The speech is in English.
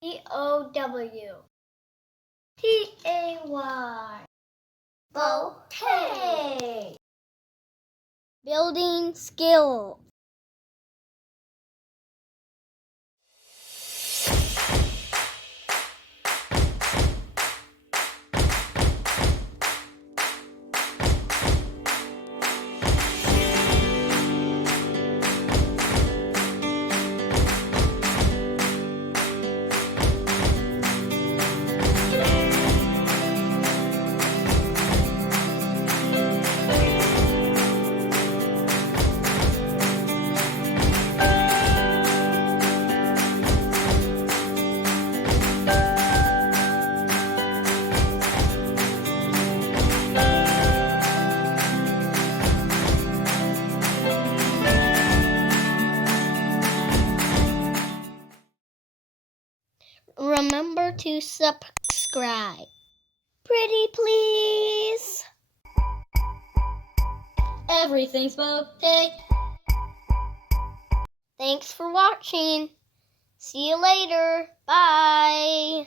B-O-W. T-A-Y. Bouquet. Building skill. Remember to subscribe. Pretty please. Everything's okay. Thanks for watching. See you later. Bye.